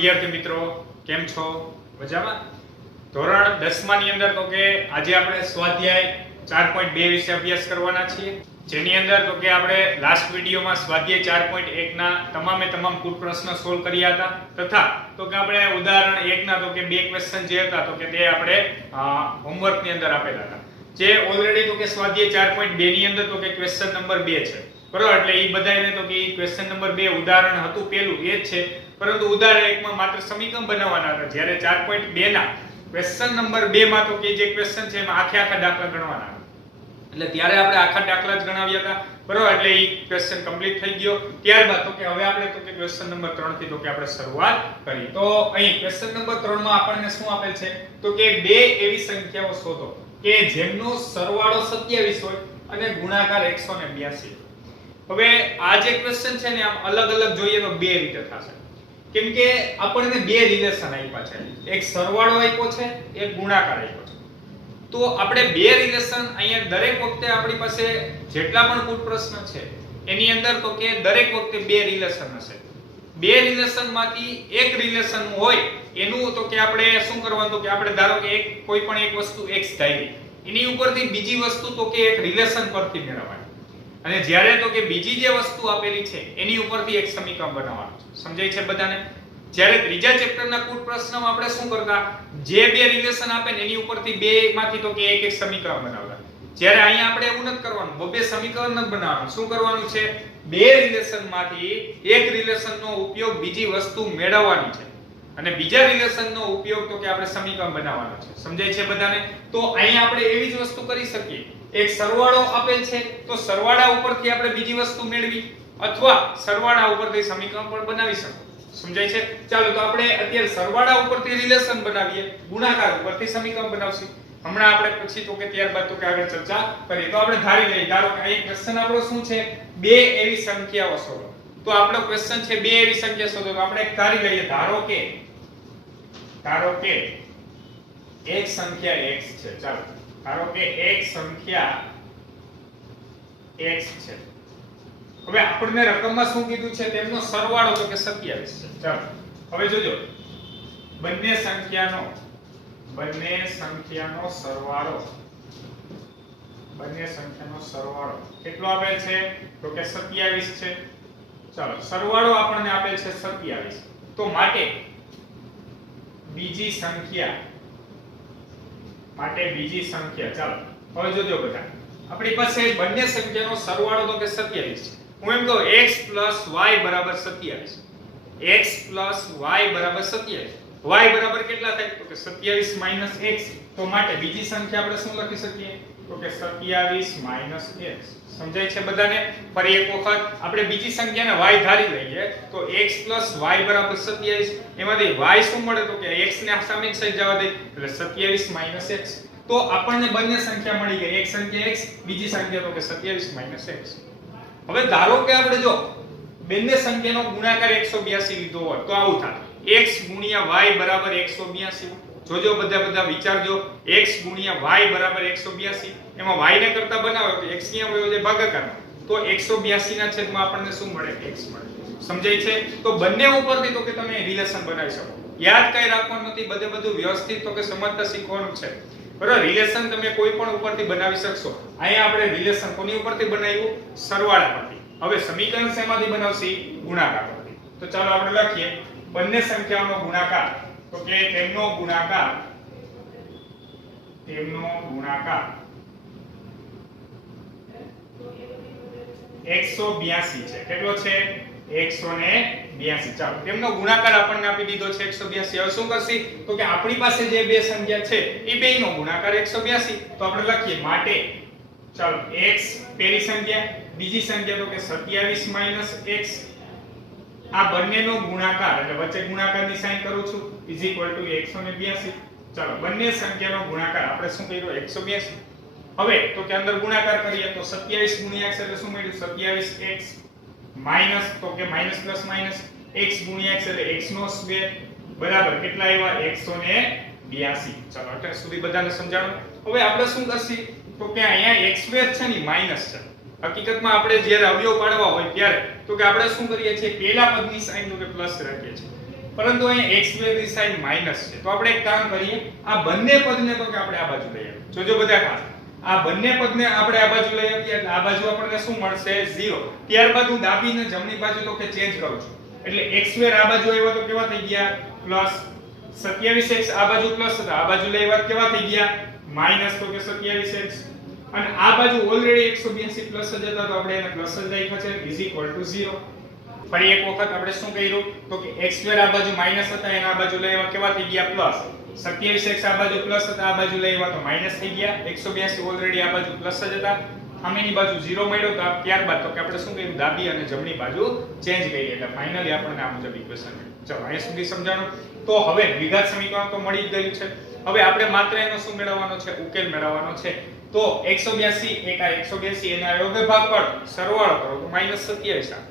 વિદ્યાર્થી મિત્રો, કેમ છો? મજામાં? ધોરણ 10 ની અંદર તો કે આજે આપણે સ્વાધ્યાય 4.2 વિશે અભ્યાસ કરવાના છીએ, જેની અંદર તો કે આપણે લાસ્ટ વિડિયોમાં સ્વાધ્યાય 4.1 ના તમામ કુલ પ્રશ્ન સોલ્વ કર્યા હતા, તથા તો કે આપણે ઉદાહરણ 1 ના તો કે બે ક્વેશ્ચન જે હતા તો કે તે આપણે હોમવર્ક ની અંદર આપેલા હતા, જે ઓલરેડી તો કે સ્વાધ્યાય 4.2 ની અંદર તો કે ક્વેશ્ચન નંબર 2 છે, બરોબર? એટલે ઈ બધાને તો કે ક્વેશ્ચન નંબર 2 ઉદાહરણ હતું પેલું એ જ છે, પરંતુ ઉદાહરણ 1 માં માત્ર સમીકરણ બનાવવાના હતા, જ્યારે 4.2 ના ક્વેશ્ચન નંબર 2 માં તો કે જે ક્વેશ્ચન છે એમાં આખા દાખલા ગણવાના હતા, એટલે ત્યારે આપણે આખા દાખલા જ ગણાવ્યા હતા, બરોબર? એટલે ઈ ક્વેશ્ચન કમ્પ્લીટ થઈ ગયો. ત્યારબાદ તો કે હવે આપણે તો કે ક્વેશ્ચન નંબર 3 થી તો કે આપણે શરૂઆત કરી. તો અહીં ક્વેશ્ચન નંબર 3 માં આપણને શું આપેલ છે તો કે બે એવી સંખ્યાઓ શોધો કે જેમનો સરવાળો 27 હોય અને ગુણાકાર 182. હવે આ જે ક્વેશ્ચન છે ને આમ અલગ જોઈએ તો બે રીતે થશે, કેમ કે આપણને બે રિલેશન આપ્યા છે, એક સરવાળો આપ્યો છે, એક ગુણાકાર આપ્યો છે. તો આપણે બે રિલેશન અહીંયા દરેક વખતે આપણી પાસે જેટલા પણ કુલ પ્રશ્ન છે એની અંદર તો કે દરેક વખતે બે રિલેશન હશે. બે રિલેશનમાંથી એક રિલેશન હોય એનું તો કે આપણે શું કરવાનું તો કે આપણે ધારો કે કોઈ પણ એક વસ્તુ x ધારી, એની ઉપરથી બીજી વસ્તુ તો કે એક રિલેશન પરથી મેળવવાની, અને જ્યારે તો કે બીજી જે વસ્તુ આપેલી છે એની ઉપરથી એક સમીકરણ બનાવવાનું છે. સમજાય છે બધાને? જ્યારે ત્રીજા ચેપ્ટરના કુલ પ્રશ્નમાં આપણે શું કરતા, જે બે રિલેશન આપે ને એની ઉપરથી બે માંથી તો કે એક સમીકરણ બનાવતા. જ્યારે અહીંયા આપણે એવું નથી કરવાનું, બે સમીકરણ નથી બનાવવાનું. શું કરવાનું છે? બે રિલેશનમાંથી એક રિલેશનનો ઉપયોગ બીજી વસ્તુ મેળવવાની છે, અને બીજા રિલેશનનો ઉપયોગ તો કે આપણે સમીકરણ બનાવવાનો છે. સમજાય છે બધાને? તો અહીંયા આપણે એવી જ વસ્તુ કરી શકીએ, એક સરવાળો આપેલ છે તો સરવાળા ઉપરથી આપણે બીજી વસ્તુ મેળવી, અથવા સરવાળા ઉપરથી સમીકરણ પણ બનાવી શકો. સમજાય છે? ચાલો તો આપણે અત્યારે સરવાળા ઉપરથી રિલેશન બનાવીએ, ગુણાકાર ઉપરથી સમીકરણ બનાવશું. હમણાં આપણે પછી તો કે ત્યારબાદ તો કે આગળ ચર્ચા કરીએ. તો આપણે ધારી લઈએ, ધારો કે અહીં ક્વેશ્ચન આપણો શું છે, બે એવી સંખ્યાઓ શોધો. તો આપણો ક્વેશ્ચન છે બે એવી સંખ્યા શોધો. તો આપણે એક ધારી લઈએ, ધારો કે એક સંખ્યા x છે. ચાલો ધારો કે એક સંખ્યા x છે. હવે આપણને રકમમાં શું કીધું છે, તેમનો સરવાળો તો કે 27 છે. ચાલો હવે જોજો, બંને સંખ્યાનો સરવાળો કેટલો આપેલ છે તો કે 27 છે. ચાલો સરવાળો આપણને આપેલ છે 27, તો માટે બીજી સંખ્યા ચાલો હવે જોજો બધા, આપણી પાસે બંને સંખ્યાનો સરવાળો તો કે 27 છે. હું એમ કહું x y બરાબર 27, x y બરાબર 27. y બરાબર કેટલા થાય તો કે 27 - x. તો માટે બીજી સંખ્યા આપણે શું લખી શકીએ તો કે 27 - x. સમજાય છે બધાને? ફરી એક વખત આપણે બીજી સંખ્યાને y ધારી લઈએ, તો x y બરાબર 27, એમાંથી y શું મળે તો કે x ને સામે સાઈડ જવા દે એટલે 27 - x. તો આપણને બંને સંખ્યા મળી ગઈ, એક સંખ્યા x, બીજી સંખ્યા તો કે 27 - x. હવે ધારો કે આપણે જો બંને સંખ્યાનો ગુણાકાર 182 લીધો હોય તો આવું થાય, x * y બરાબર 182. જોજો બધા વિચારજો, x * y બરાબર 182. એમાં y ને કરતા બનાવો તો x ક્યાં વયો જાય ભાગાકારમાં, તો 182 ના છેદમાં આપણને શું મળે? x મળે. સમજાય છે? તો બંને ઉપરથી તો કે તમે રિલેશન બનાવી શકો. યાદ કઈ રાખવાનું નથી, બધું વ્યવસ્થિત તો કે સમજતા શીખવાનું છે, બરાબર? રિલેશન તમે કોઈ પણ ઉપરથી બનાવી શકશો. અહીંયા આપણે રિલેશન કોની ઉપરથી બનાવ્યું? સરવાળા પરથી. હવે સમીકરણ શેમાંથી બનાવશી? ગુણાકાર પરથી. તો ચાલો આપણે લખીએ, બંને સંખ્યાઓનો ગુણાકાર તો કે તેમનો ગુણાકાર 182 છે. કેટલો છે? 182. ચાલો તેમનો ગુણાકાર આપણને આપી દીધો છે 182. હવે શું કરશી તો કે આપણી પાસે જે બે સંખ્યા છે એ બેયનો ગુણાકાર 182. તો આપણે લખીએ માટે ચાલો x પહેલી સંખ્યા, બીજી સંખ્યા તો કે 27 - x. આ બંનેનો ગુણાકાર એટલે વચ્ચે ગુણાકારની સાઈન કરું છું = 182. ચાલો બંને સંખ્યાનો ગુણાકાર આપણે શું કર્યો? 182. હવે તો કે અંદર ગુણાકાર કરીએ તો 27 * x એટલે શું મળ્યું? 27x માઈનસ તો કે minus plus minus x * x એટલે x નો સ્ક્વેર બરાબર કેટલા આવ્યા? 182. ચાલો અત્યાર સુધી બધાને સમજાણું. હવે આપણે શું કરશી તો કે અહીંયા x² છે ને માઈનસ છે, હકીકતમાં આપણે જ્યારે અવયવ પાડવા હોય ત્યારે તો કે આપણે શું કરીએ છીએ, પહેલા પદની સાઈન તો કે પ્લસ રાખીએ છીએ, પરંતુ અહીં x2 ની સાઈન માઈનસ છે. તો આપણે એક કામ કરીએ, આ બંને પદને તો કે આપણે આ બાજુ લઈ આવીએ. જોજો બધા ખાસ, આ બંને પદને આપણે આ બાજુ લઈ આવીએ એટલે આ બાજુ આપણને શું મળશે 0. ત્યારબાદ હું ડાબી ને જમણી બાજુ તો કે ચેન્જ કરું છું એટલે x2 આ બાજુ આવ્યો તો કેવા થઈ ગયા પ્લસ 27x, આ બાજુ પ્લસ હતા, આ બાજુ લઈ આવ્યા કેવા થઈ ગયા માઈનસ તો કે 27x, અને આ બાજુ ઓલરેડી 182 પ્લસ જ હતા તો આપણે એને પ્લસ જ લખ્યા છે ઇઝ ઇક્વલ ટુ 0. ફરી એક વખત આપણે શું કર્યું તો કે x2 આ બાજુ માઈનસ હતા અને આ બાજુ લઈ આવ્યા કેવા થઈ ગયા પ્લસ, 27x આ બાજુ પ્લસ હતા, આ બાજુ લઈ આવ્યા તો માઈનસ થઈ ગયા, 182 ઓલરેડી આ બાજુ પ્લસ જ હતા, સામેની બાજુ 0 મળ્યો તો ત્યારબાદ તો કે આપણે શું કર્યું ડાબી અને જમણી બાજુ ચેન્જ કરી એટલે ફાઇનલી આપણને આ મુજબ ઇક્વેશન મળ્યું. ચલો અહીંયા સુધી સમજાણું. તો હવે દ્વિઘાત સમીકરણ તો મળી જ ગયું છે. હવે આપણે માત્ર એનો શું મેળવવાનો છે ઉકેલ મેળવવાનો છે. તો 182 એક આ 182 એના અવયવ ભાગ પર સરવાળો કરો તો -27 આવે.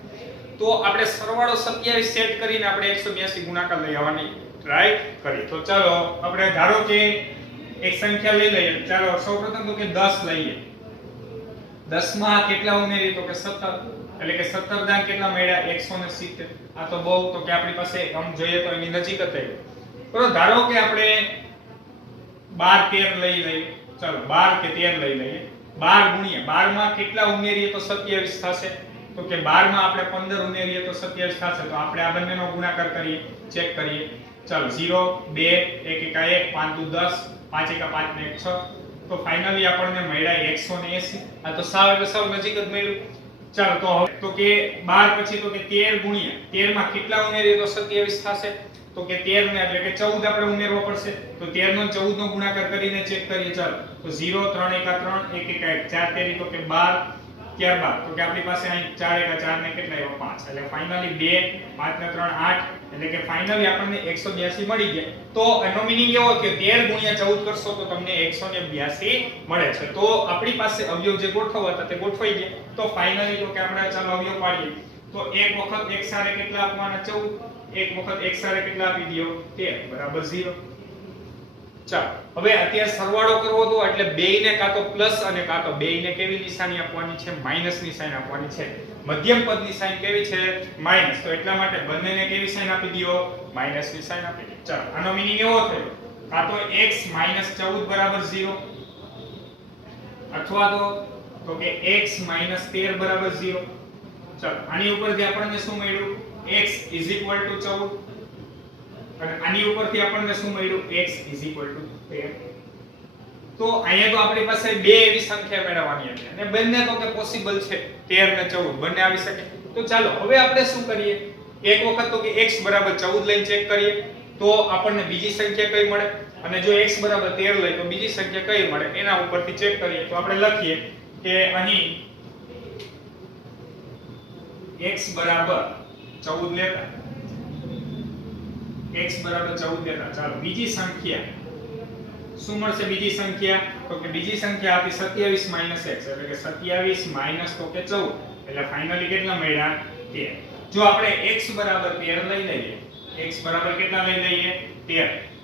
તો આપણે સરવાળો 27 સેટ કરીને આપણે 182 ગુણાકાર લઈ આવવાની ટ્રાય કરી. તો ચાલો આપણે ધારો કે એક સંખ્યા લઈ લઈએ. ચાલો સૌપ્રથમ તો કે 10 લઈએ. 10 માં કેટલા ઉમેરી તો કે 17, એટલે કે 17 દાન કેટલા મળ્યા 170. આ તો બહુ તો કે આપણી પાસે આમ જોઈએ તો એની નજીક જ થઈ. પણ ધારો કે આપણે 12 13 લઈ લઈએ. ચાલો 12 કે 13 લઈ લઈએ. 12 ગુણ્યા 12 માં કેટલા ઉમેરીએ તો 27 થશે. તો કે 12 માં આપણે 15 ઉમેરીએ તો 27 થશે. તો આપણે આ બંનેનો ગુણાકાર કરીએ, ચેક કરીએ. ચાલો 0 2 1 1 1 5 2 10 5 1 5 ને 1 6. તો ફાઇનલી આપણને મળ્યા 180. આ તો સાવ એટલે સાવ નજીક જ મળ્યું. ચાલો તો હવે તો કે 12 પછી તો કે 13 ગુણ્યા 13 માં કેટલા ઉમેરીએ તો 27 થશે. તો કે 13 ને એટલે કે 14 આપણે ઉમેરવો પડશે. તો 13 નો 14 નો ગુણાકાર કરીને ચેક કરીએ. ચાલો તો 0 3 1 3 1 1 4 13 તો કે 12. ત્યારબાદ તો કે આપણી પાસે અહીં 4 1 4 ને કેટલા આવ્યા 5 એટલે ફાઇનલી 2 5 ને 3 8 એટલે કે ફાઇનલી આપણને 182 મળી ગયા. તો એનો મીનિંગ એવો કે 13 ગુણ્યા 14 કરશો તો તમને 182 મળે છે. તો આપણી પાસે અવયવ જે ગોઠવવા હતા તે ગોઠવાઈ ગયા. તો ફાઇનલી તો કે આપણે ચાલો અવયવ પાડીએ. તો એક વખત x સારે કેટલા આપવાના 14, એક વખત x સારે કેટલા આપી દયો 13 બરાબર 0. ચાલો હવે અત્યારે સરવાળો કરવો તો એટલે બેયને કાં તો પ્લસ અને કાં તો બેયને કેવી નિશાની આપવાની છે માઈનસ ની સાઈન આપવાની છે. મધ્યમ પદની સાઈન કેવી છે માઈનસ. તો એટલા માટે બંનેને કેવી સાઈન આપી દયો માઈનસ ની સાઈન આપી દો. ચાલો આનો મીનિંગ એવો થયો કાં તો x - 14 બરાબર 0 અથવા તો કે x - 13 બરાબર 0. ચાલો આની ઉપરથી આપણને શું મળ્યું x = 14 અને આની ઉપરથી આપણને શું મળ્યું x = 13. તો અહીંયા તો આપણી પાસે બે એવી સંખ્યા મેળવવાની હતી અને બંને તો કે પોસિબલ છે 13 ને 14 બંને આવી શકે. તો ચાલો હવે આપણે શું કરીએ એક વખત તો કે x = 14 લઈને ચેક કરીએ તો આપણને બીજી સંખ્યા કઈ મળે અને જો x = 13 લઈ તો બીજી સંખ્યા કઈ મળે એના ઉપરથી ચેક કરીએ. તો આપણે લખીએ કે અહીં x = 14 લેતા x = 14 લેતા ચાલો બીજી સંખ્યા શું મળશે બીજી સંખ્યા તો કે બીજી સંખ્યા આપી 27 - x એટલે કે 27 માઈનસ તો કે 14 એટલે ફાઇનલી કેટલા મળ્યા 13. જો આપણે x = 13 લઈ લઈએ x બરાબર કેટલા લઈ લઈએ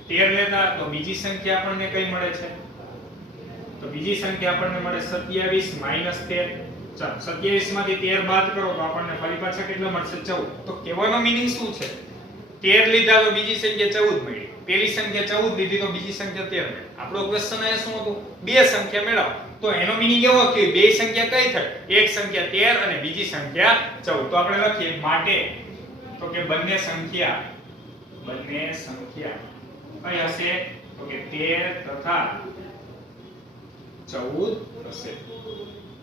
13 લેતા તો બીજી સંખ્યા આપણને કઈ મળે છે તો બીજી સંખ્યા આપણને મળે 27 - 13. ચાલો 27 માંથી 13 બાદ કરો તો આપણને ફરી પાછા કેટલા મળશે 14. તો કહેવાનો મીનિંગ શું છે 13 લીધા તો બીજી સંખ્યા 14 મળી, પહેલી સંખ્યા 14 લીધી તો બીજી સંખ્યા 13 મળી. આપણો ક્વેશ્ચન એ શું હતું બે સંખ્યા મેળવો. તો એનો મીનિંગ એવો કે બે સંખ્યા કઈ થાય એક સંખ્યા 13 અને બીજી સંખ્યા 14. તો આપણે લખીએ માટે તો કે બંને સંખ્યા કઈ હશે તો કે 13 તથા 14 હશે.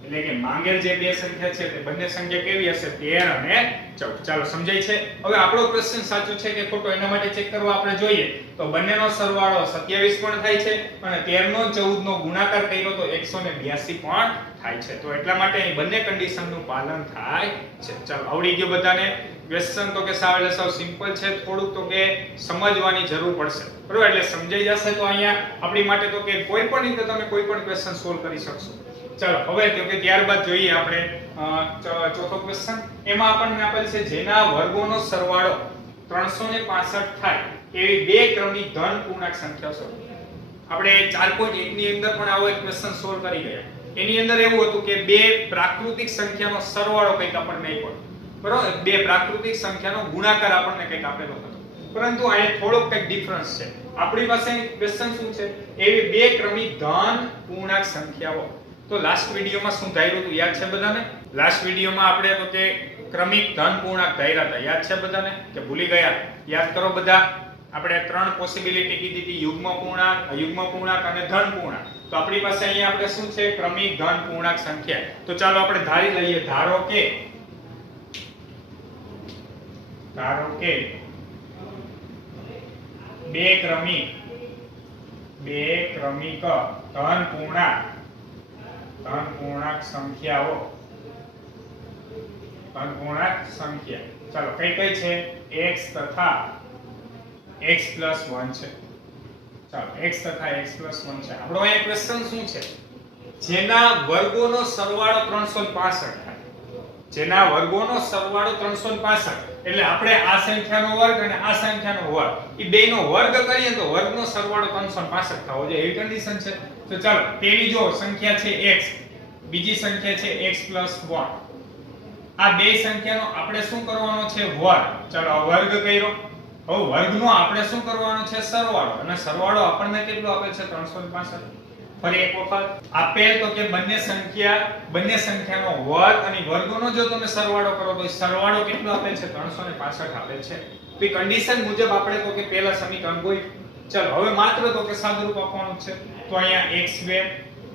એટલે કે માંગેલ જે બે સંખ્યા છે તે બંને સંખ્યા કેવી હશે 13 અને 14. ચાલો સમજાય છે. હવે આપણો ક્વેશ્ચન સાચું છે કે ખોટો એના માટે ચેક કરવા આપણે જોઈએ તો બંનેનો સરવાળો 27 પણ થાય છે અને 13 નો 14 નો ગુણાકાર કર્યો તો 182 પણ થાય છે. તો એટલા માટે અહીં બંને કન્ડિશનનું પાલન થાય છે. ચાલો આવડી ગયું બધાને. ક્વેશ્ચન તો કે સાવ એટલે સાવ સિમ્પલ છે, થોડુંક તો કે સમજવાની જરૂર પડશે બરોબર. એટલે સમજાઈ જશે તો અહીંયા આપણી માટે તો કે કોઈ પણ રીતે તમે કોઈ પણ ક્વેશ્ચન સોલ્વ કરી શકશો. ચાલો હવે તો કે ત્યારબાદ જોઈએ આપણે ચોથો ક્વેશ્ચન. એમાં આપણને આપેલ છે જેના વર્ગોનો સરવાળો 365 થાય એવી બે ક્રમની ધન પૂર્ણાંક સંખ્યા શોધો. આપણે 4.1 ની અંદર પણ આવો એક ક્વેશ્ચન સોલ્વ કરી ગયા. એની અંદર એવું હતું કે બે પ્રાકૃતિક સંખ્યાનો સરવાળો કંઈક આપણને આપ્યો બરોબર, બે પ્રાકૃતિક સંખ્યાનો ગુણાકાર આપણને કંઈક આપેલો હતો. પરંતુ અહીંયા થોડોક કંઈક ડિફરન્સ છે. આપણી પાસે ક્વેશ્ચન શું છે? એવી બે ક્રમિક ધન પૂર્ણાંક સંખ્યાઓ. તો લાસ્ટ વિડિયોમાં શું ધાર્યું હતું યાદ છે બધાને? લાસ્ટ વિડિયોમાં આપણે તો કે ક્રમિક ધન પૂર્ણાંક ધાર્યા હતા. યાદ છે બધાને કે ભૂલી ગયા? યાદ કરો બધા. આપણે ત્રણ પોસિબિલિટી કીધી હતી, યુગ્મ પૂર્ણાંક, અયુગ્મ પૂર્ણાંક અને ધન પૂર્ણાંક. તો આપણી પાસે અહીંયા આપણે શું છે? ક્રમિક ધન પૂર્ણાંક સંખ્યા. તો ચાલો આપણે ધારી લઈએ. ધારો કે બે ક્રમિક ધન પૂર્ણાંક સંખ્યાઓ. ચાલો કઈ કઈ છે? x તથા x + 1 છે. ચાલો x તથા x + 1 છે. આપણો અહીંયા ક્વેશ્ચન શું છે? જેના વર્ગોનો સરવાળો 365 થાય. જેના વર્ગોનો સરવાળો 365 એટલે આપણે આ સંખ્યાનો વર્ગ અને આ સંખ્યાનો વર્ગ એ બેનો વર્ગ કરીએ તો વર્ગનો સરવાળો 365 થવો જોઈએ. એવી કન્ડિશન છે. તો ચાલો પેલી જો સંખ્યા છે x, બીજી સંખ્યા છે x + 1. આ બે સંખ્યાનો આપણે શું કરવાનો છે? વર્ગ. ચાલો આ વર્ગ કર્યો. હવે વર્ગનો આપણે શું કરવાનો છે? સરવાળો. અને સરવાળો આપણને કેટલો આપે છે? 365. ફરી એક વખત આપેલ તો કે બંને સંખ્યાનો વર્ગ અને વર્ગોનો જો તમે સરવાળો કરો તો સરવાળો કેટલો આપેલ છે? 365 આપેલ છે. તો એ કન્ડિશન મુજબ આપણે તો કે પહેલા સમીકરણ કોઈ. ચાલો હવે માત્ર તો કે સાદુરૂપ આપવાનું છે. તો અહીંયા x2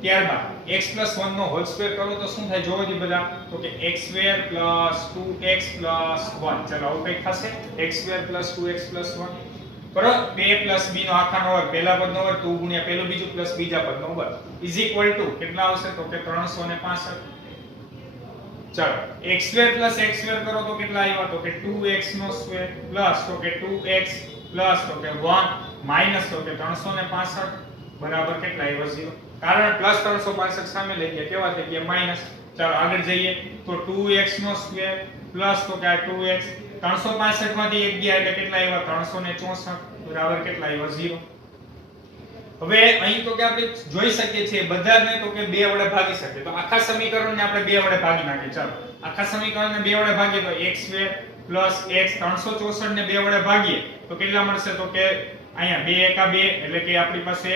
ત્યારબાદ x + 1 નો હોલ સ્ક્વેર કરો તો શું થાય? જોવો જી બધા. તો કે x2 + 2x + 1. ચાલો આવું કઈ થશે? x2 + 2x + 1 બરાબર. 2 + b નો આખાનો વર્ગ, પહેલા પદનો વર્ગ 2 ગુણ્યા પહેલું બીજું પ્લસ બીજા પદનો વર્ગ = કેટલા આવશે? તો કે 365. ચાલો x2 + x2 કરો તો કેટલા આવ્યા? તો કે 2x² પ્લસ તો કે 2x પ્લસ તો કે 1 માઈનસ તો કે 365 બરાબર કેટલા આવ્યા? 0. કારણ પ્લસ 365 સામે લઈ ગયા કેવા થઈ ગયા? માઈનસ. ચાલો આગળ જઈએ. તો 2x² પ્લસ તો કે આ 2x 365 માંથી 1 ગયા એટલે કેટલા આવ્યા? 364 બરાબર કેટલા આવ્યા? 0. હવે અહીં તો કે આપણે જોઈ શકીએ છીએ બધાને તો કે 2 વડે ભાગી શકીએ. તો આખા સમીકરણને આપણે 2 વડે ભાગી નાખીએ. ચાલો આખા સમીકરણને 2 વડે ભાગીએ તો x² + x 364 ને 2 વડે ભાગીએ તો કેટલા મળશે? તો કે અહીંયા 2 * 2 એટલે કે આપણી પાસે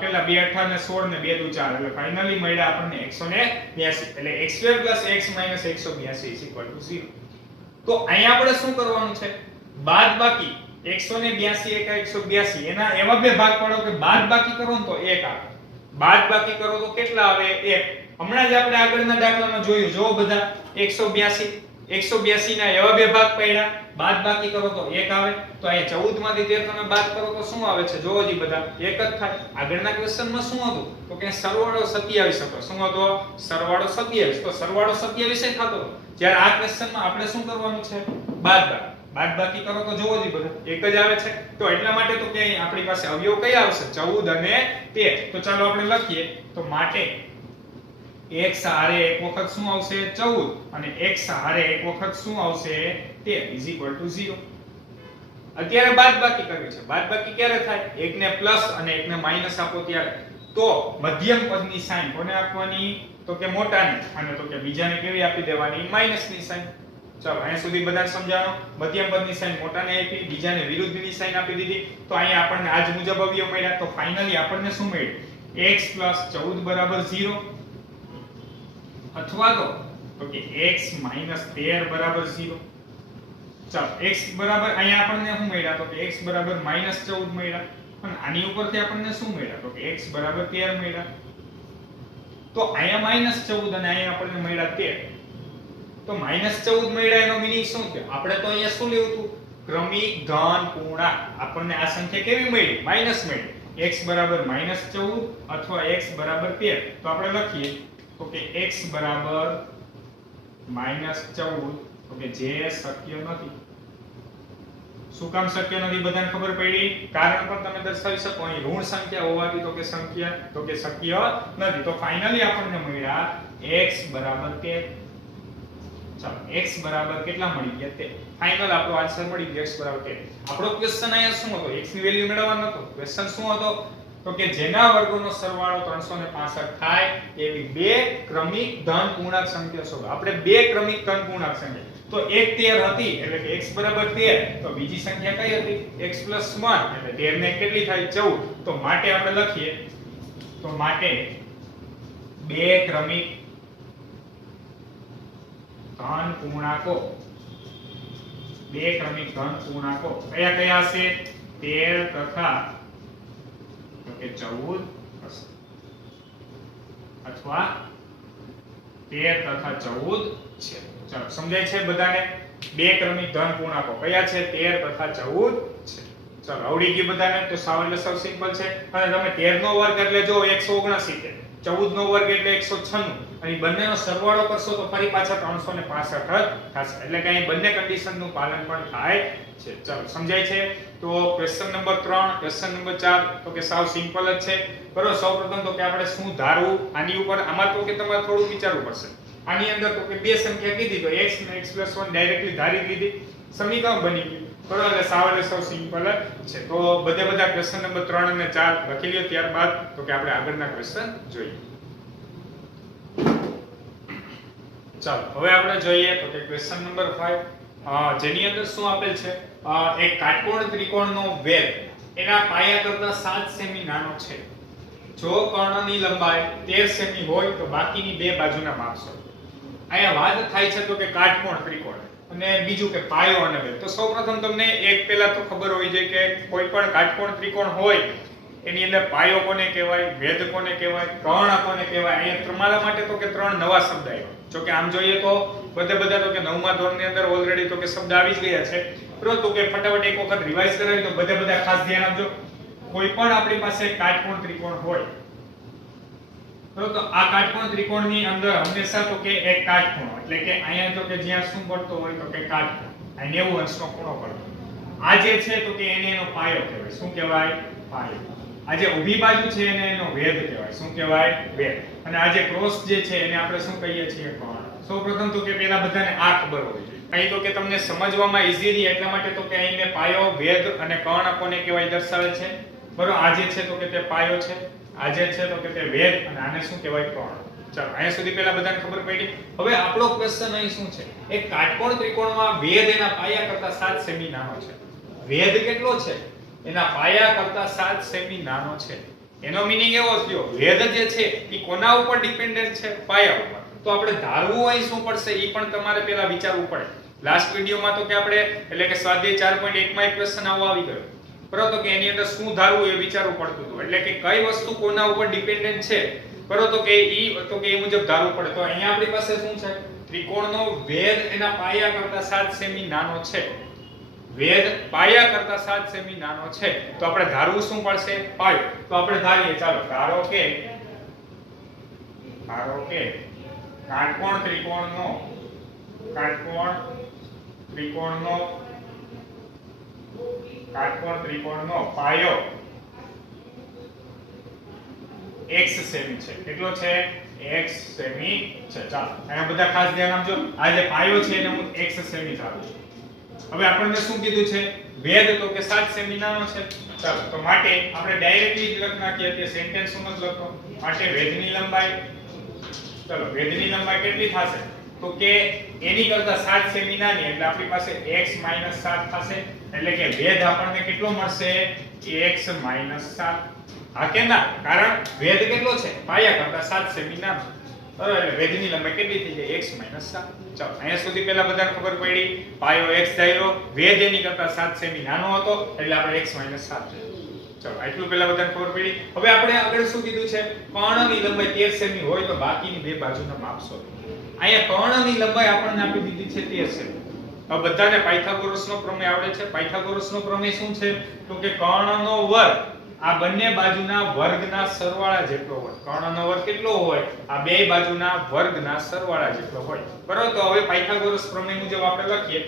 કેટલા? 2 * 8 ને 16 ને 2 * 4 એટલે ફાઇનલી મળ્યા આપણને 182. એટલે x² + x - 182 = 0. તો અહીંયા આપણે શું કરવાનું છે? બાદબાકી 182 એકા 182 એના એવા બે ભાગ પાડો કે બાદબાકી કરો ને તો 1 આવે. બાદબાકી કરો તો કેટલા આવે? 1. હમણાં જ આપણે આગળના દાખલામાં જોયું. જો બધા 182 ના એવા બે ભાગ પાડ્યા, બાદબાકી કરો તો 1 આવે. તો અહીંયા 14 માંથી 13 તમે બાદ કરો તો શું આવે છે? જોવો જી બધા 1 જ થાય. આગળના ક્વેશ્ચનમાં શું હતું? તો કે સરવાળો 27 હતો. શું હતો? સરવાળો 27. તો સરવાળો 27 થતો હતો. જ્યારે આ ક્વેશ્ચનમાં આપણે શું કરવાનું છે? બાદબાકી કરો તો જોવો જી બધા 1 જ આવે છે. તો એટલા માટે તો કે અહીં આપણી પાસે અવયવ કયા આવશે? 14 અને 13. તો ચાલો આપણે લખીએ. તો માટે x હારે એક વખત શું આવશે? 14 અને x હારે એક વખત શું આવશે? 13 = 0. અત્યારે બાદબાકી કરવી છે. બાદબાકી ક્યારે થાય? એકને પ્લસ અને એકને માઈનસ આપો ત્યારે. તો મધ્યમ પદની સાઈન કોને આપવાની? તો કે મોટાને. અને તો કે બીજાને કેવી આપી દેવાની? માઈનસની સાઈન. ચાલો અહીંયા સુધી બધાને સમજાણો. મધ્યમ પદની સાઈન મોટાને આપી, બીજાને વિરુદ્ધની સાઈન આપી દીધી. તો અહીંયા આપણને આજ મુજબ અવયવ મળ્યા. તો ફાઇનલી આપણને શું મળ્યું? x + 14 = 0 અથવા તો કે x - 13 = 0. ચાલો x બરાબર અહીંયા આપણને શું મળ્યા? તો કે x બરાબર -14 મળ્યા. અને આની ઉપરથી આપણને શું મળ્યા? તો કે x બરાબર 13 મળ્યા. તો અહીંયા -14 અને અહીંયા આપણને મળ્યા 13. તો -14 મળ્યા એનો મીનિંગ શું છે? આપણે તો અહીંયા શું લેવું હતું? ક્રમિક ધન પૂર્ણાંક. આપણને આ સંખ્યા કેવી મળી? માઈનસ મળી. x બરાબર -14 અથવા x બરાબર 13. તો આપણે લખીએ તો કે x બરાબર -14 તો કે જે શક્ય નથી. શું કામ શક્ય નથી? બધાને ખબર પડી. કારણ પણ તમે દર્શાવી શકો. અહીં ઋણ સંખ્યા હોવાથી તો કે શક્ય નથી. તો ફાઇનલી આપણને મળ્યા x બરાબર 13. ચાલો x બરાબર કેટલા મળી ગયા? 13. ફાઇનલ આપણો આન્સર મળી ગયો x બરાબર 13. આપણો ક્વેશ્ચન અહીંયા શું હતો? x ની વેલ્યુ મેળવવાનો હતો. ક્વેશ્ચન શું હતો? તો કે જેના વર્ગોનો સરવાળો 365 થાય એવી બે ક્રમિક ધન પૂર્ણાંક સંખ્યા શોધો. આપણે બે ક્રમિક ધન પૂર્ણાંક સંખ્યા તો એક 13 હતી એટલે કે x બરાબર 13, તો બીજી સંખ્યા કઈ હતી x + 1 એટલે 13 ને કેટલી થાય 14. તો માટે આપણે લખીએ તો માટે બે ક્રમિક ધન પૂર્ણાંકો કયા કયા હશે 13 તથા તો કે 14 હશે અથવા 13 તથા 14 છે. ચાલો સમજાય છે બધાને? બે ક્રમિક ધન પૂર્ણાંકો કયા છે 13 તથા 14 છે. ચાલો આવડી ગયું બધાને? તો સાવ એટલે સાવ સિમ્પલ છે. અને તમે 13 નો વર્ગ એટલે જો 179, 14 નો વર્ગ એટલે 196 અને બંનેનો સરવાળો કરશો તો ફરી પાછા 365 થશે. એટલે કે અહીં બંને કન્ડિશનનું પાલન પણ થાય છે. ચાલો સમજાય છે? તો ક્વેશ્ચન નંબર 3, ક્વેશ્ચન નંબર 4 તો કે સાવ સિમ્પલ જ છે. બરોબર. સૌપ્રથમ તો કે આપણે શું ધારવું આની ઉપર, આમાં તો કે તમારે થોડું વિચારવું પડશે. આની અંદર તો કે બે સંખ્યા કીધી તો x ને x + 1 ડાયરેક્ટલી ધારી લીધી, સમીકરણ બની ગયું. બરોબર. એટલે સાવ સિમ્પલ જ છે. તો બધા ક્વેશ્ચન નંબર 3 અને 4 લખી લ્યો. ત્યારબાદ તો કે આપણે આગળના ક્વેશ્ચન જોઈએ. ચાલો હવે આપણે જોઈએ તો કે ક્વેશ્ચન નંબર 5 જેની અંદર શું આપેલ છે એક કાટકોણ ત્રિકોણનો વેધ એના પાયા કરતા 7 સેમી નાનો છે. જો કર્ણની લંબાઈ 13 સેમી હોય તો બાકીની બે બાજુના માપ શોધો. અહીંયા વાત થાય છે તો કે કાટકોણ ત્રિકોણ અને બીજું કે પાયો અને વેધ. તો સૌપ્રથમ તમને એક પહેલા તો ખબર હોવી જોઈએ કે કોઈ પણ કાટકોણ ત્રિકોણ હોય એની અંદર પાયો કોને કહેવાય, વેધ કોને કહેવાય, કર્ણ કોને કહેવાય. અહીંયા તમારા માટે તો કે ત્રણ નવા શબ્દ આવ્યા. જો કે આમ જોઈએ તો બધા તો કે 9મા ધોરણની અંદર ઓલરેડી તો કે શબ્દ આવી જ ગયા છે. પરંતુ કે ફટાફટ એક વખત રિવાઇઝ કરાવી તો બધા ખાસ ધ્યાન આપજો. કોઈ પણ આપણી પાસે કાટકોણ ત્રિકોણ હોય તો આ કાટકોણ ત્રિકોણની અંદર હંમેશા તો કે એક કાટખૂણો એટલે કે અહીંયા તો કે જ્યાં શું પડતો હોય તો કે કાટખૂણો, આ 90 અંશનો ખૂણો પડતો. આ જે છે તો કે એને એનો પાયો કહેવાય. શું કહેવાય? પાયો. આ જે ઊભી બાજુ છે એને એનો વેધ કહેવાય. શું કહેવાય? વેધ. અને આ જે ક્રોસ જે છે એને આપણે શું કહીએ છીએ? કર્ણ. સૌપ્રથમ તો કે પહેલા બધાને આ ખબર હોવી જોઈએ. અહીં તો કે તમને સમજવામાં ઈઝી રહે એટલા માટે તો કે અહીં મેં પાયો, વેધ અને કર્ણ કોને કહેવાય દર્શાવે છે. બરોબર. આ જે છે તો કે તે પાયો છે, આ જે છે તો કે તે વેધ અને આને શું કહેવાય? કર્ણ. ચાલો અહીંયા સુધી પહેલા બધાને ખબર પડી. હવે આપણો ક્વેશ્ચન અહીં શું છે? એક કાટકોણ ત્રિકોણમાં વેધ એના પાયા કરતા 7 સેમી નાનો છે. વેધ કેટલો છે? એના પાયા કરતા 7 સેમી નાનો છે. એનો મીનિંગ એવો થયો વેધ જે છે એ કોના ઉપર ડિપેન્ડન્ટ છે? પાયા ઉપર. તો આપણે ધારવું હોય શું પડશે એ પણ તમારે પહેલા વિચારવું પડે. લાસ્ટ વિડિયોમાં તો કે આપણે એટલે કે સ્વાધ્યાય 4.1 માં એક ક્વેશ્ચન આવો આવી ગયો. બરોબર. તો કે એની અંદર શું ધારવું એ વિચારવું પડતું હતું. એટલે કે કઈ વસ્તુ કોના ઉપર ડિપેન્ડન્ટ છે બરોબર તો કે એ મુજબ ધારવું પડે. તો અહીંયા આપણી પાસે શું છે? ત્રિકોણનો વેધ એના પાયા કરતા 7 સેમી નાનો છે. વેધ પાયા કરતા 7 સેમી નાનો છે. તો આપણે ધારવું શું પડશે? પાયો. તો આપણે ધારીએ. ચાલો ધારો કે કાટકોણ ત્રિકોણનો પાયો x સેમી છે. કેટલો છે? x સેમી છે. ચાલો અહીંયા બધા ખાસ ધ્યાન આપજો. આ જે પાયો છે એને હું x સેમી ધારું છું. હવે આપણને શું કીધું છે? વેધ તો કે 7 સેમી નાનો છે. ચાલો તો માટે આપણે ડાયરેક્ટલી જ લખ નાખીએ કે સેન્ટેન્સ માં જ લખો. માટે વેધની લંબાઈ, ચાલો વેધની લંબાઈ કેટલી થશે? તો કે એની કરતા 7 સેમી નાની એટલે આપણી પાસે x - 7 થશે. એટલે કે વેધ આપણને કેટલો મળશે? x - 7. હા કે ના? કારણ વેધ કેટલો છે? પાયા કરતા 7 સેમી નાનો. બરાબર. એટલે વેધની લંબાઈ કેટલી થઈ જાય? x - 7. ચાલો અહીંયા સુધી પહેલા બધાને ખબર પડી. પાયો x ધાર્યો, વેધ એની કરતા 7 સેમી નાનો હતો એટલે આપણે x - 7 ધાર્યું. ચાલો આટલું પહેલા બધાને ખબર પડી. હવે આપણે આગળ શું કીધું છે? કર્ણની લંબાઈ 13 સેમી હોય તો બાકીની બે બાજુના માપ શોધો. અહીંયા કર્ણની લંબાઈ આપણને આપી દીધી છે 13 સેમી. હવે બધાને પાયથાગોરસનો પ્રમેય આવડે છે. પાયથાગોરસનો પ્રમેય શું છે? તો કે કર્ણનો વર્ગ આ બંને બાજુના વર્ગના સરવાળા જેટલો હોય. કર્ણનો વર્ગ કેટલો હોય? આ બે બાજુના વર્ગના સરવાળા જેટલો હોય. બરાબર. તો હવે પાયથાગોરસ પ્રમેય મુજબ આપણે લખીએ.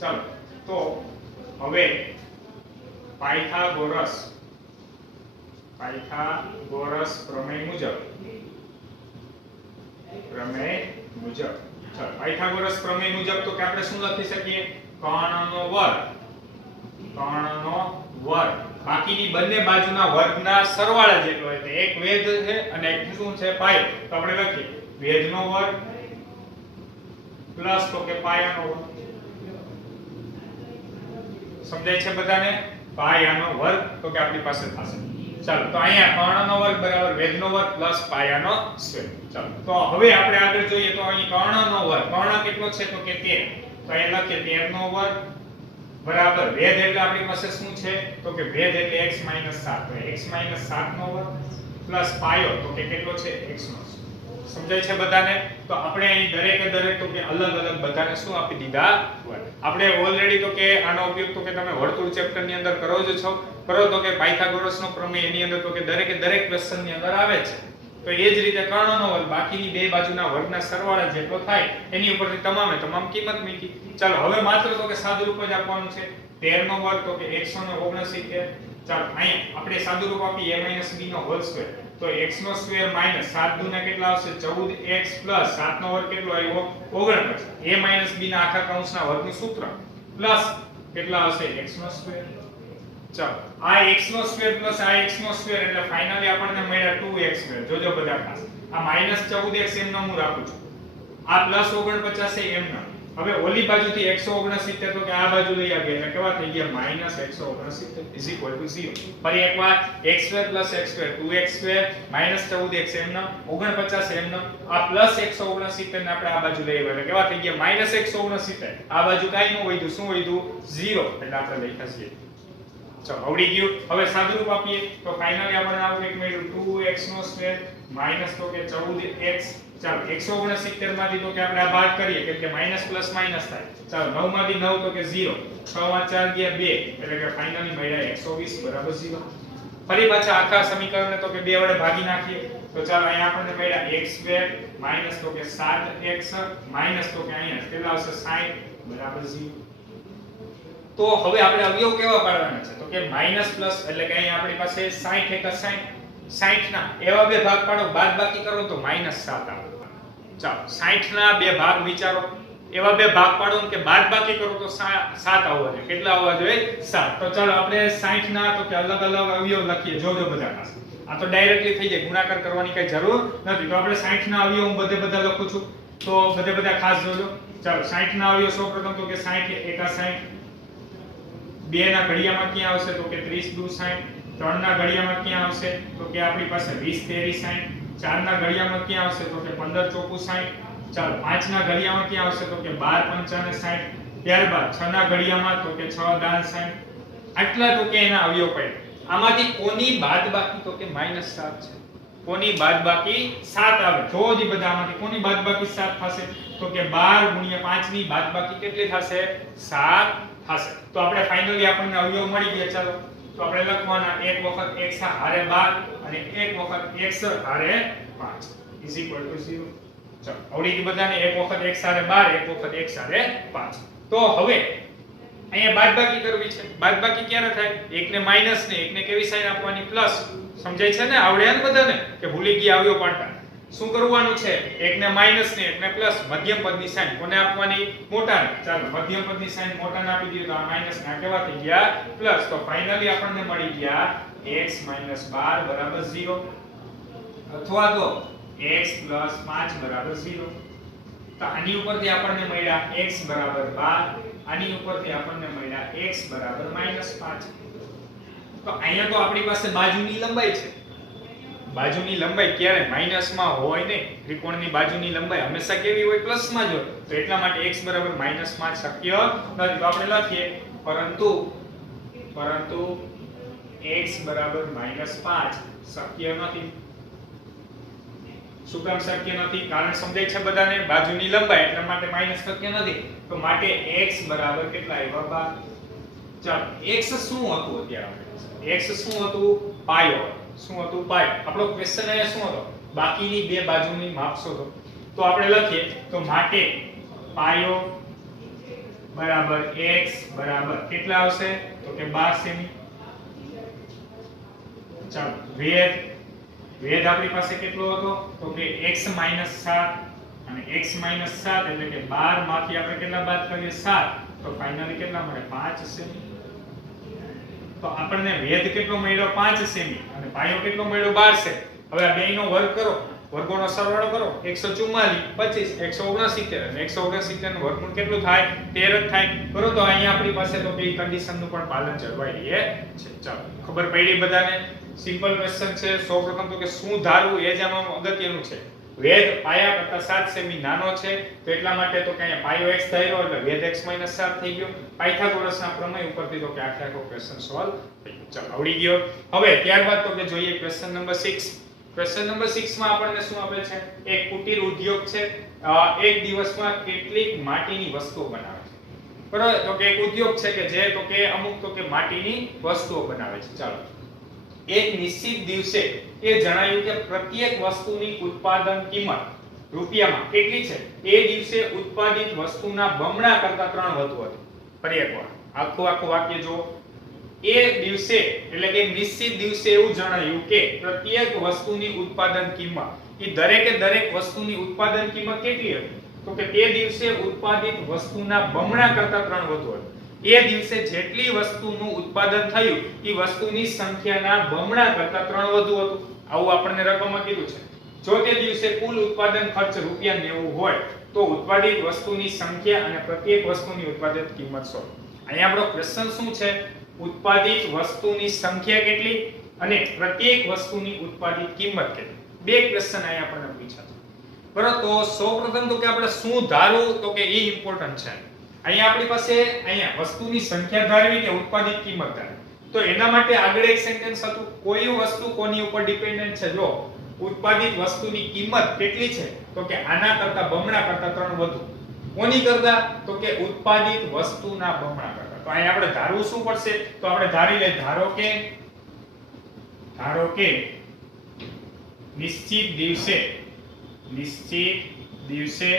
ચાલો તો હવે પાયથાગોરસ પ્રમેય મુજબ ચાલો પાયથાગોરસ પ્રમેય મુજબ તો કે આપણે શું લખી શકીએ? કર્ણનો વર્ગ બાકીની બંને બાજુના વર્ગના સરવાળા જેટલો એટલે એક વેધ છે અને એક શું છે પાયો. તો આપણે લખીએ વેધનો વર્ગ પ્લસ તો કે પાયાનો વર્ગ. સમજાય છે બધાને? પાયાનો વર્ગ તો કે આપણી પાસે થશે. ચાલો તો અહીંયા કર્ણનો વર્ગ બરાબર વેધનો વર્ગ પ્લસ પાયાનો સ્ક્વેર. ચાલો તો હવે આપણે આગળ જોઈએ તો અહીં કર્ણનો વર્ગ, કર્ણ કેટલો છે તો કે 13. તો અહીં લખીએ 13 નો વર્ગ બરાબર વેધ એટલે આપણી પાસે શું છે તો કે વેધ એટલે x 7. તો x 7 નો વર્ગ પ્લસ પાયો તો કે કેટલો છે x નો. સમજાય છે બધાને? તો આપણે અહીં દરેકે દરેક તો કે અલગ અલગ બધાને શું આપી દીધા વર્ગ. આપણે ઓલરેડી તો કે આનો ઉપયોગ તો કે તમે વર્તુળ ચેપ્ટર ની અંદર કરો જ છો, કરો તો કે પાયથાગોરસનો પ્રમેય એની અંદર તો કે દરેકે દરેક ક્વેશ્ચન ની અંદર આવે છે. તો એ જ રીતે કર્ણનો વર્ગ બાકીની બે બાજુના વર્ગના સરવાળા જેટલો થાય એની ઉપરથી તમામે તમામ કિંમત મૂકી. ચાલો હવે માત્ર તો કે સાદુરૂપ જ આપવાનું છે. 13 નો વર્ગ તો કે 169. ચાલો અહીંયા આપણે સાદુરૂપ આપી a b નો હોલ સ્ક્વેર. તો x નો સ્ક્વેર માઈનસ 7 દુના કેટલા આવશે 14x પ્લસ 7 નો વર્ગ કેટલો આવ્યો 49. a b ના આખા કૌંસના વર્ગનું સૂત્ર પ્લસ કેટલા આવશે x નો સ્ક્વેર. ચાલો આ x નો સ્ક્વેર પ્લસ આ x નો સ્ક્વેર એટલે ફાઇનલી આપણને મળ્યા 2x સ્ક્વેર. જોજો બધા ખાસ આ માઈનસ 14x એમનો હું રાખું છું, આ પ્લસ 49 છે એમનો. હવે ઓલી બાજુથી 169 તો કે આ બાજુ લઈ આવીએ એટલે કેવા થઈ ગયા માઈનસ 169 0. ફરી એકવાર x square plus x square 2x square minus 14x એમનો 49 એમનો આ પ્લસ 169 ને આપણે આ બાજુ લઈ આવ્યા એટલે કેવા થઈ ગયા માઈનસ 169. આ બાજુ કાઈ ન વધ્યું, શું વધ્યું 0 એટલે આપણે લખ્યા છીએ. ચાલો આવડી ગયું. હવે સાદુરૂપ આપીએ તો ફાઇનલી આપણને આવું કંઈક મળ્યું 2x નો સ્ક્વેર માઈનસ તો કે 14x. ચાલો 169 માંથી તો કે આપણે આ ભાગ કરીએ કેમ કે માઈનસ પ્લસ માઈનસ થાય. ચાલો 9 માંથી 9 તો કે 0, 6 માં 4 ગયા 2 એટલે કે ફાઇનલી મળ્યા 120 બરાબર 0. ફરી પાછા આખા સમીકરણને તો કે 2 વડે ભાગી નાખીએ તો ચાલો અહીંયા આપણને મળ્યા x સ્ક્વેર માઈનસ તો કે 7x માઈનસ તો કે અહીંયા કેટલા આવશે 60 બરાબર 0. તો હવે આપણે અવયવ કેવા પાડવાના છે તો કે માઈનસ પ્લસ એટલે કે અહીંયા આપણી પાસે 60 એક 60 ના એવા બે ભાગ પાડો, બાદબાકી કરો તો માઈનસ 7 આવે. ચાલો 60 ના બે ભાગ વિચારો, એવા બે ભાગ પાડો કે બાદબાકી કરો તો 7 આવવા જોઈએ. કેટલા આવવા જોઈએ 7. તો ચાલો આપણે 60 ના તો કે અલગ અલગ અવયવ લખીએ. જોજો બધા ખાસ આ તો ડાયરેક્ટલી થઈ જાય, ગુણાકાર કરવાની કઈ જરૂર નથી. તો આપણે 60 ના અવયવ હું બધા લખું છું તો બધા ખાસ જોજો. ચાલો 60 ના અવયવ સૌપ્રથમ તો કે 60 એકા 60. 2 ના ઘડિયામાં ક્યાં આવશે તો કે 30 દુ 60. 3 ના ઘડિયામાં ક્યાં આવશે તો કે આપણી પાસે 20 તેરી 60. 4 ના ઘડિયામાં ક્યાં આવશે તો કે 15 ચોકુ 60. ચાલો 5 ના ઘડિયામાં ક્યાં આવશે તો કે 12 પંચાને 60. ત્યારબાદ 6 ના ઘડિયામાં તો કે 6 દાન 60. આટલા તો કે એના અવયવ પડે. આમાંથી કોની બાદબાકી તો કે -7 છે. કોની બાદબાકી 7 આવે. જોજી બધા આમાંથી કોની બાદબાકી 7 થશે તો કે 12 ગુણ્યા 5 ની બાદબાકી કેટલી થશે 7 થશે. તો આપણે ફાઇનલી આપણને અવયવ મળી ગયા. ચાલો તો આપણે લખવાના એક વખત x હારે 12 અને એક વખત x હારે 5 0. ચાલો આવડી ગયું બધાને. એક વખત x હારે 12 એક વખત x હારે 5. તો હવે અહીંયા બાદબાકી કરવી છે. બાદબાકી ક્યારે થાય? એકને માઈનસ ને એકને કેવી સાઈન આપવાની પ્લસ. સમજાય છે ને? આવડે ને બધાને કે ભૂલી ગયા આવ્યો પાડતા. શું કરવાનું છે? એકને માઈનસ ને એકને પ્લસ. મધ્યમ પદની સાઈન કોને આપવાની? મોટાને. ચાલો મધ્યમ પદની સાઈન મોટાને આપી દીધું તો આ માઈનસ ના કેવા થઈ ગયા પ્લસ. તો ફાઇનલી આપણને મળી ગયા x 12 બરાબર 0 અથવા તો x 5 બરાબર 0. તો આની ઉપરથી આપણને મળ્યા x બરાબર 12, આની ઉપરથી આપણને મળ્યા x બરાબર -5. તો અહીંયા તો આપણી પાસે બાજુની લંબાઈ છે. બાજુની લંબાઈ ક્યારે માઈનસમાં હોય ને? ત્રિકોણની બાજુની લંબાઈ હંમેશા કેવી હોય? પ્લસમાં જ હોય. તો એટલા માટે x બરાબર -5 શક્ય નથી. તો આપણે લખીએ પરંતુ x બરાબર -5 શક્ય નથી. શું કામ શક્ય નથી? કારણ સમજાય છે બધાને? બાજુની લંબાઈ એટલા માટે માઈનસ શક્ય નથી. તો માટે x બરાબર કેટલા આવ્યા 12. ચાલો x શું હતું અત્યારે? x શું હતું? પાયો. શું હતું? પાયો. આપણો ક્વેશ્ચન અહીંયા શું હતો? બાકીની બે બાજુની માપ શોધો. તો આપણે લખીએ તો માટે પાયો બરાબર x બરાબર કેટલા આવશે તો કે 12 સેમી. ચાલો વેધ આપણી પાસે કેટલો હતો તો કે x - 7 અને x - 7 એટલે કે 12 માંથી આપણે કેટલા બાદ કરીએ 7 તો ફાઇનલી કેટલા મળે 5 સેમી. તો આપણને વેધ કેટલો મળ્યો 5 સેમી અને પાયો કેટલો મળ્યો 12 સેમી. હવે આ બેયનો વર્ગ કરો, વર્ગોનો સરવાળો કરો. 144 25 169 અને 169 નું વર્ગમૂળ કેટલું થાય? 13 જ થાય. બરોબર, તો અહીંયા આપણી પાસે તો બે કન્ડિશનનું પણ પાલન જળવાઈ રહે છે. ચાલો, ખબર પડી બધાને? સિમ્પલ ક્વેશ્ચન છે. સૌપ્રથમ તો કે શું ધારવું એ જ આમાં અગત્યનું છે. વેધ પાયા કરતા 7 સેમી નાનો છે તો એટલા માટે તો કે અહીંયા પાયો x ધાર્યો એટલે વેધ x - 7 થઈ ગયો. પાયથાગોરસના પ્રમેય ઉપરથી તો કે આખો ક્વેશ્ચન સોલ્વ થઈ ગયો. ચાલો, આવડી ગયો. હવે ત્યારબાદ તો કે જોઈએ ક્વેશ્ચન નંબર 6. ક્વેશ્ચન નંબર 6 માં આપણને શું આપેલ છે? એક કુટીર ઉદ્યોગ છે. એક દિવસમાં કેટલીક માટીની વસ્તુઓ બનાવે છે. બરાબર, તો કે એક ઉદ્યોગ છે કે જે તો કે અમુક તો કે માટીની વસ્તુઓ બનાવે છે. ચાલો, એક નિશ્ચિત દિવસે એ જણાયું કે પ્રત્યેક વસ્તુની ઉત્પાદન કિંમત રૂપિયામાં કેટલી છે? એ દિવસે ઉત્પાદિત વસ્તુના બમણા કરતા 3 વધુ હતી. ફરી એકવાર આખું વાક્ય જો. એ દિવસે એટલે કે નિશ્ચિત દિવસે એવું જણાયું કે પ્રત્યેક વસ્તુની ઉત્પાદન કિંમત એ દરેક વસ્તુની ઉત્પાદન કિંમત કેટલી હતી? તો કે તે દિવસે ઉત્પાદિત વસ્તુના બમણા કરતા 3 વધુ હતી. એ દિવસે જેટલી વસ્તુનું ઉત્પાદન થયું એ વસ્તુની સંખ્યાના બમણા કરતા 3 વધુ હતું. આવું આપણને રકમમાં કીધું છે. જો તે દિવસે કુલ ઉત્પાદન ખર્ચ રૂપિયા 90 હોય તો ઉત્પાદિત વસ્તુની સંખ્યા અને પ્રત્યેક વસ્તુની ઉત્પાદિત કિંમત શોધો. અહીંયા આપણો ક્વેશ્ચન શું છે? ઉત્પાદિત વસ્તુની સંખ્યા કેટલી અને પ્રત્યેક વસ્તુની ઉત્પાદિત કિંમત કેટલી? બે ક્વેશ્ચન અહીંયા આપણને પૂછ્યા છે. બરાબર, તો સૌપ્રથમ તો કે આપણે શું ધારવું તો કે એ ઇમ્પોર્ટન્ટ છે. અહીંયા આપણી પાસે અહીંયા વસ્તુની સંખ્યા ધારવી કે ઉત્પાદિત કિંમત ધારવી. તો એના માટે આગળ એક સેન્ટેન્સ હતું. કોઈ વસ્તુ કોની ઉપર ડિપેન્ડન્ટ છે? જો ઉત્પાદિત વસ્તુની કિંમત કેટલી છે? તો કે આના કરતા બમણા કરતા 3 વધુ. કોની કરતા? તો કે ઉત્પાદિત વસ્તુના બમણા કરતા. તો અહીંયા આપણે ધારવું શું પડશે? તો આપણે ધારી લઈએ. ધારો કે નિશ્ચિત દિવસે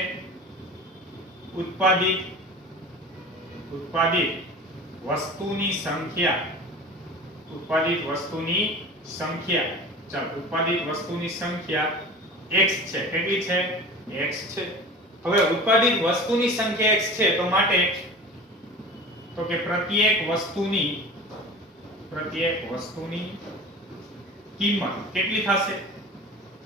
ઉત્પાદિત વસ્તુની સંખ્યા ચાલો, ઉત્પાદિત વસ્તુની સંખ્યા x છે. કેટલી છે? x છે. હવે ઉત્પાદિત વસ્તુની સંખ્યા x છે તો માટે તો કે પ્રત્યેક વસ્તુની કિંમત કેટલી થશે?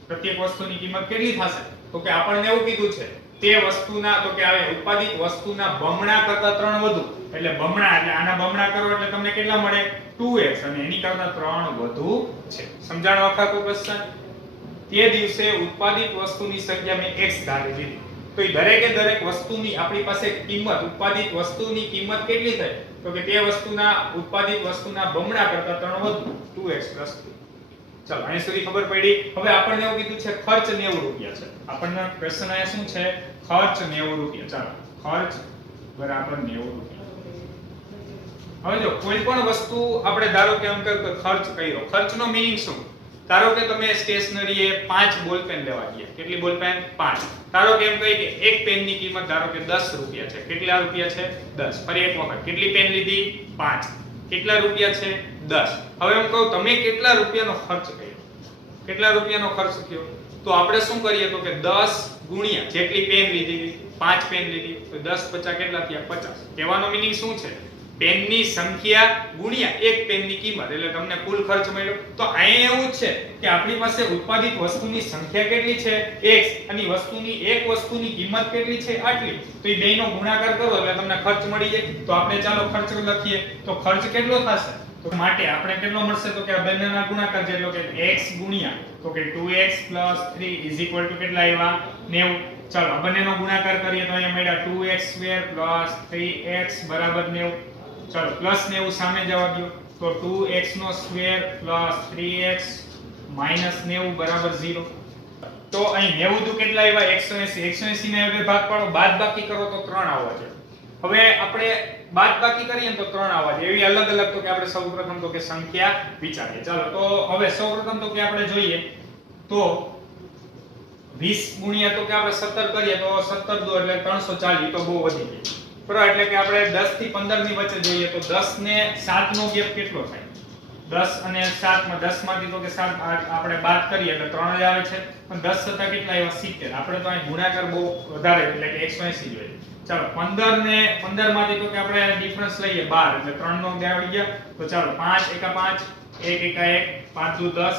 પ્રત્યેક વસ્તુની કિંમત કેટલી થશે? તો કે આપણને એવું કીધું છે તે વસ્તુના તો કે આવે ઉત્પાદિત વસ્તુના બમણા કરતા 3 વધુ. એટલે બમણા એટલે આના બમણા કરો એટલે તમને કેટલા મળે? 2x અને એની કરતા 3 વધુ છે. સમજાણો આખો ક્વેશ્ચન? તે દિવસે ઉત્પાદિત વસ્તુની સંખ્યા મેં x ધારી લીધી. તો એ દરેક વસ્તુની આપણી પાસે કિંમત ઉત્પાદિત વસ્તુની કિંમત કેટલી થાય? તો કે તે વસ્તુના ઉત્પાદિત વસ્તુના બમણા કરતા 3 વધુ 2x + 2. ચાલો, અહીં સુધી ખબર પડી. હવે આપણને એવું કીધું છે ખર્ચ 90 રૂપિયા છે. આપણને ક્વેશ્ચન અહીંયા શું છે? ખર્ચ 90 રૂપિયા. ચાલો, ખર્ચ બરાબર 90 રૂપિયા. હવે જો કોઈ પણ વસ્તુ આપણે ધારો કે એમ કહ્યું કે ખર્ચ કર્યો. ખર્ચનો મીનિંગ શું? ધારો કે તમે સ્ટેશનરીએ 5 બોલ પેન લેવા ગયા. કેટલી બોલ પેન? 5. ધારો કે એમ કહી કે એક પેનની કિંમત ધારો કે 10 રૂપિયા છે. કેટલા રૂપિયા છે? 10. ફરી એક વખત કેટલી પેન લીધી? 5. કેટલા રૂપિયા છે? 10. હવે એમ કહું તમે કેટલા રૂપિયાનો ખર્ચ કર્યો? કેટલા રૂપિયાનો ખર્ચ થયો? તો આપણે શું કરીએ તો કે 10 ગુણ્યા જેટલી પેન લીધી, 5 પેન લીધી તો 10 50 કેટલા થયા? 50. કહેવાનો મીનિંગ શું છે? પેનની સંખ્યા ગુણ્યા એક પેનની કિંમત એટલે તમને કુલ ખર્ચ મળ્યો. તો અહીંયા એવું છે કે આપણી પાસે ઉત્પાદિત વસ્તુની સંખ્યા કેટલી છે? x અને એક વસ્તુની કિંમત કેટલી છે? આટલી. તો એ બેયનો ગુણાકાર કરો એટલે તમને ખર્ચ મળી જાય. તો આપણે ચાલો ખર્ચ લખીએ. તો ખર્ચ કેટલો થશે? તો માટે આપણે કેટલો મળશે? તો કે આ બંનેના ગુણાકાર જેટલો કે x ગુણ્યા તો કે 2x + 3 કેટલા આવ્યા? 90. ચાલો આ બંનેનો ગુણાકાર કરીએ તો અહીંયા મળ્યા 2x² + 3x બરાબર 90. ચાલો પ્લસ 90 સામે જવા દો તો 2x² + 3x - 90 બરાબર 0. તો અહીં 90 કેટલા આવ્યા? 180. 180 ને હવે ભાગ પાડો, બાદબાકી કરો તો 3 આવવા જોઈએ. હવે આપણે બાદબાકી કરીએ તો 3 આવવા જોઈએ. એવી અલગ તો કે આપણે સૌપ્રથમ તો કે સંખ્યા વિચારીએ. ચાલો તો હવે સૌપ્રથમ તો કે આપણે જોઈએ તો 20 ગુણ્યા તો કે આપણે 17 કરીએ તો 17 દો એટલે 340. તો બહુ વધી ગયું. બરાબર, એટલે કે આપણે 10 થી 15 ની વચ્ચે જોઈએ તો 10 ને 7 નો ગેપ કેટલો થાય? 10 અને 7 માં 10 માંથી તો કે 7 આપણે બાદ કરીએ એટલે 3 જ આવે છે, પણ 10 છતાં કેટલા આવ્યા 70. આપણે તો અહીં ગુણાકાર બહુ વધારે એટલે કે 180 જોઈએ. ચાલો 15 ને 15 માંથી તો કે આપણે ડિફરન્સ લઈએ 12 એટલે 3 નો આવી ગયા. તો ચાલો 5 એકા 5 1 એકા 1 5 દુ 10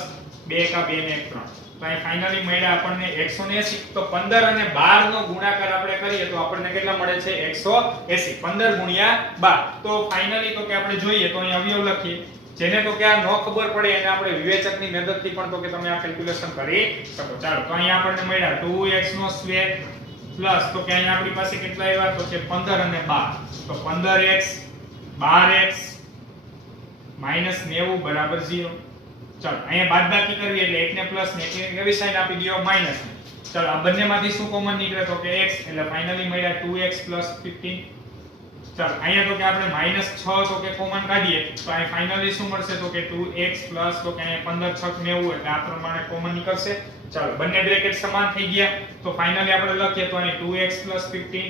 2 એકા 2 ને 1 3. તો અહીં ફાઇનલી મળ્યા આપણને 180. તો 15 અને 12 નો ગુણાકાર આપણે કરીએ તો આપણને કેટલા મળે છે 180. 15 ગુણ્યા 12. તો ફાઇનલી તો કે આપણે જોઈએ તો અહીં અવયવ લખીએ. જેને તો કે આ ન ખબર પડે એને આપણે વિવેચકની મદદથી પણ તો કે તમે આ કેલ્ક્યુલેશન કરી શકો. ચાલો તો અહીં આપણને મળ્યા 2x નો સ્ક્વેર પ્લસ તો કે અહીં આપણી પાસે કેટલા આવ્યા તો કે 15 અને 12. તો 15x 12x -90 બરાબર 0. ચાલો અહીંયા બાદબાકી કરવી એટલે 1 ને પ્લસ ને 1 ને એવી સાઈન આપી દયો માઈનસ ને. ચાલો આ બંનેમાંથી શું કોમન નીકળે તો કે x એટલે ફાઇનલી મળ્યા 2x 15. ચાલો અહીંયા તો કે આપણે -6 તો કે કોમન કાઢીએ તો અહીં ફાઇનલી શું મળશે તો કે 2x તો કે અહીંયા 15 6 90 એટલે આ પ્રમાણે કોમન નીકળશે. ચાલો બંને બ્રેકેટ સમાન થઈ ગયા. તો ફાઇનલી આપણે લખીએ તો અહીં 2x 15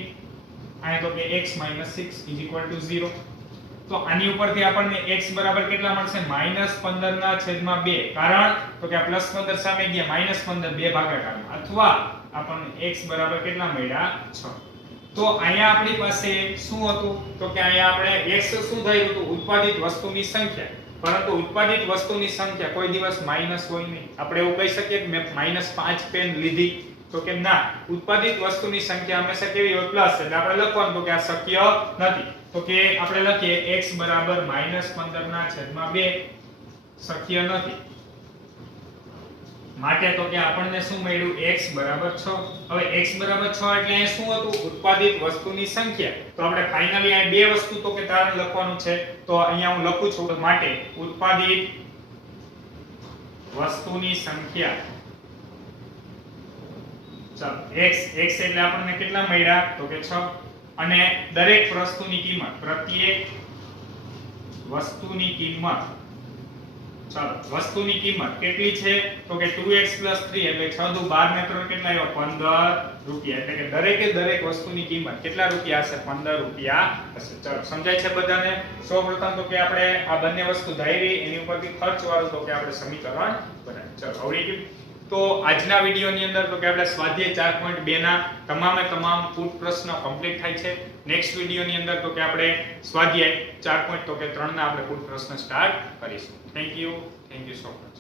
અહીં તો કે x 6 0. તો આની ઉપરથી આપણને x બરાબર કેટલા મળશે -15/2. કારણ તો કે આ +15 સામે ગયા -15 બે ભાગાકારમાં અથવા આપણને x બરાબર કેટલા મળ્યા 6. તો અહીંયા આપણી પાસે શું હતું તો કે અહીંયા આપણે x શું થયું હતું ઉત્પાદિત વસ્તુની સંખ્યા. પરંતુ ઉત્પાદિત વસ્તુની સંખ્યા કોઈ દિવસ માઈનસ હોય નહીં. આપણે એવું કહી શકીએ કે મેં -5 પેન લીધી તો કે ના, ઉત્પાદિત વસ્તુની સંખ્યા હંમેશા કેવી હોય પ્લસ. એટલે આપણે લખવાનું તો કે આ શક્ય નથી. તો કે આપણે લખીએ x બરાબર -15/2 શક્ય નથી. માટે તો કે આપણને શું મળ્યું x બરાબર 6. હવે x બરાબર 6 એટલે અહીં શું હતું ઉત્પાદિત વસ્તુની સંખ્યા. તો આપણે ફાઇનલી અહીં બે વસ્તુ તો કે તારણ લખવાનું છે. તો અહીંયા હું લખું છું માટે ઉત્પાદિત વસ્તુની સંખ્યા. ચાલો x એટલે આપણને કેટલા મળ્યા તો કે 6 અને દરેક વસ્તુની કિંમત પ્રત્યેક વસ્તુની કિંમત. ચાલો વસ્તુની કિંમત કેટલી છે તો કે 2x 3 એટલે 6 દુ 12 ને 3 કેટલા આવ્યા 15 રૂપિયા. એટલે કે દરેકે દરેક વસ્તુની કિંમત કેટલા રૂપિયા હશે 15 રૂપિયા હશે. ચાલો સમજાય છે બધાને. સૌપ્રથમ તો કે આપણે આ બંને વસ્તુ ધારી એની ઉપરથી ખર્ચ વાળું તો કે આપણે સમીકરણ બનાવીએ. ચાલો આવડી ગયું. તો આજના વિડિયોની અંદર તો કે આપણે સ્વાધ્યાય 4.2 ના તમામે તમામ પૂર્વ પ્રશ્ન કમ્પ્લીટ થાય છે. નેક્સ્ટ વિડિયોની અંદર તો કે આપણે સ્વાધ્યાય 4.3 ના આપણે પૂર્વ પ્રશ્ન સ્ટાર્ટ કરીશું. Thank you so much.